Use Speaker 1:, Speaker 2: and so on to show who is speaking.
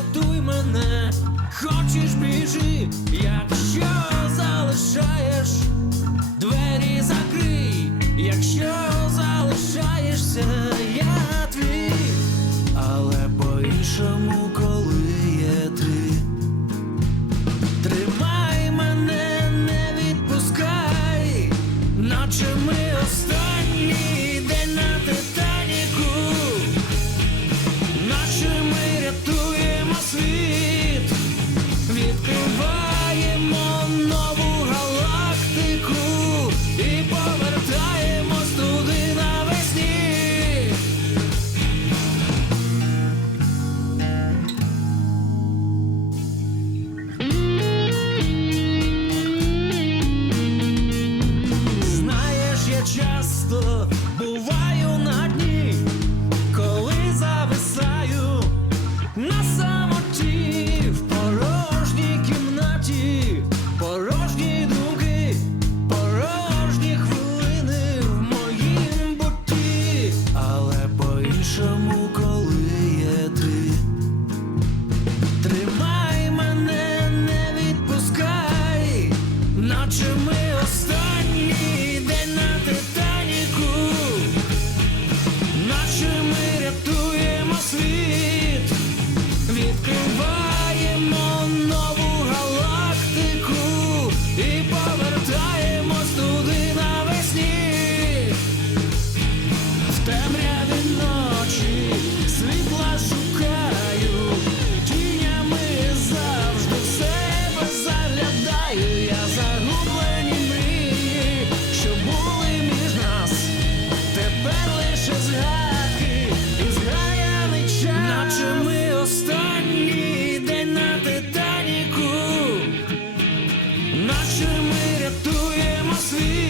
Speaker 1: врятуй мене, хочеш біжи, якщо залишаєш двері закрий, якщо залишаєшся, я твій, але по-іншому. see